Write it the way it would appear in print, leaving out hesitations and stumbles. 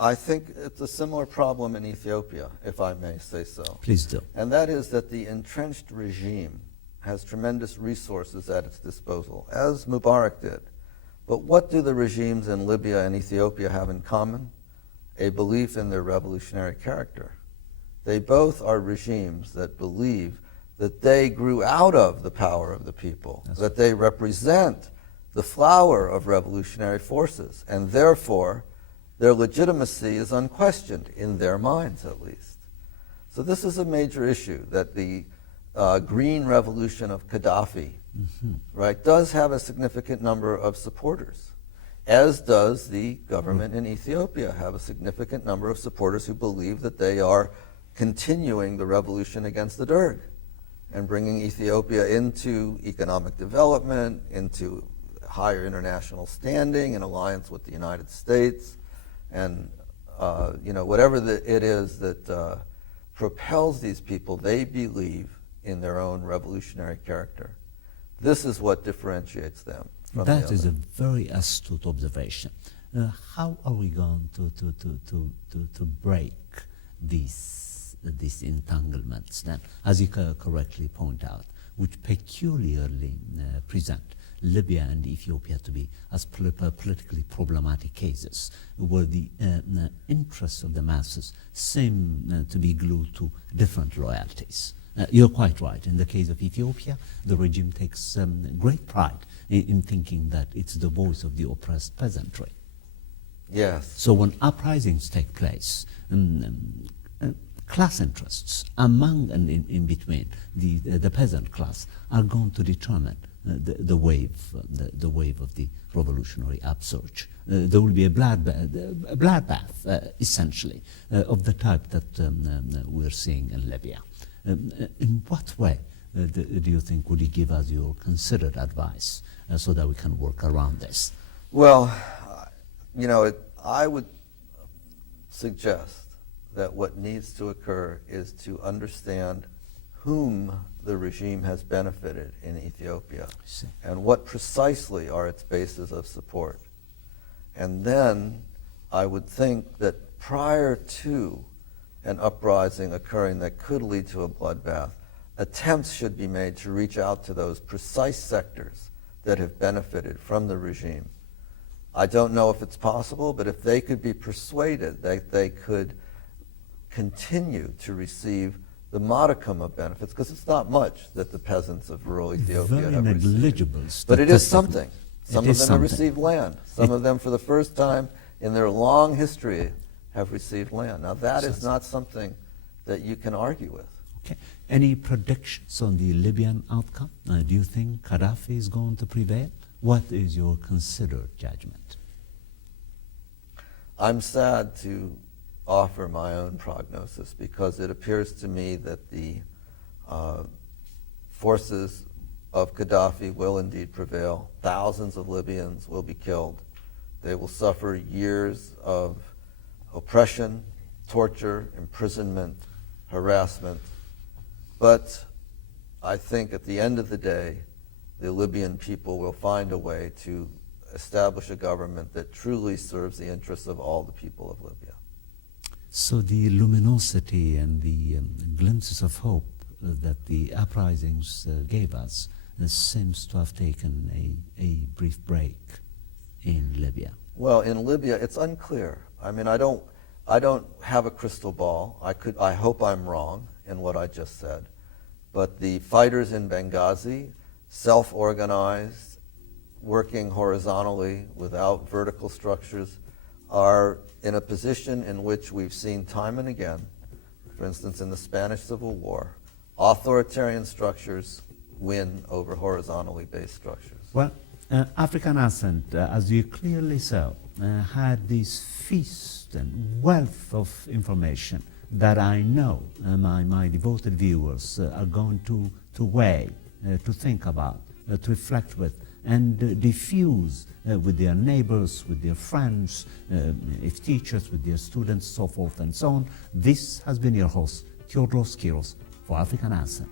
I think it's a similar problem in Ethiopia, if I may say so. Please do. And that is that the entrenched regime has tremendous resources at its disposal, as Mubarak did. But what do the regimes in Libya and Ethiopia have in common? A belief in their revolutionary character. They both are regimes that believe that they grew out of the power of the people, that they represent the flower of revolutionary forces, and therefore their legitimacy is unquestioned, in their minds at least. So this is a major issue, that the green revolution of Gaddafi, right, does have a significant number of supporters, as does the government in Ethiopia have a significant number of supporters who believe that they are continuing the revolution against the Derg and bringing Ethiopia into economic development, into higher international standing in alliance with the United States, and whatever it is that propels these people, they believe in their own revolutionary character. This is what differentiates them from the other. That is a very astute observation. How are we going to break these entanglements then, as you correctly point out, which peculiarly present Libya and Ethiopia to be as politically problematic cases, where the interests of the masses seem to be glued to different loyalties? You're quite right. In the case of Ethiopia, the regime takes great pride in thinking that it's the voice of the oppressed peasantry. Yes. So when uprisings take place, class interests among and in between the peasant class are going to determine the wave of the revolutionary upsurge. There will be a bloodbath, essentially, of the type that we're seeing in Libya. In what way do you think would you give us your considered advice so that we can work around this? Well, I would suggest that what needs to occur is to understand whom the regime has benefited in Ethiopia and what precisely are its bases of support. And then I would think that prior to an uprising occurring that could lead to a bloodbath, attempts should be made to reach out to those precise sectors that have benefited from the regime. I don't know if it's possible, but if they could be persuaded that they could continue to receive the modicum of benefits, because it's not much that the peasants of rural Ethiopia have negligible received. But it is something. Some of them have received land. Some of them, for the first time in their long history, have received land. Now, that is not something that you can argue with. Okay. Any predictions on the Libyan outcome? Do you think Gaddafi is going to prevail? What is your considered judgment? I'm sad to offer my own prognosis, because it appears to me that the forces of Gaddafi will indeed prevail. Thousands of Libyans will be killed. They will suffer years of oppression, torture, imprisonment, harassment. But I think at the end of the day, the Libyan people will find a way to establish a government that truly serves the interests of all the people of Libya. So the luminosity and the glimpses of hope that the uprisings gave us seems to have taken a brief break in Libya. Well, in Libya, it's unclear. I mean, I don't have a crystal ball. I hope I'm wrong in what I just said. But the fighters in Benghazi, self-organized, working horizontally without vertical structures, are in a position in which we've seen time and again, for instance, in the Spanish Civil War, authoritarian structures win over horizontally based structures. Well, African Ascent, as you clearly saw, had this feast and wealth of information that I know my devoted viewers are going to weigh, to think about, to reflect with, and diffuse with their neighbors, with their friends, if teachers, with their students, so forth and so on. This has been your host, Theodoros Kiros, for African Ascent.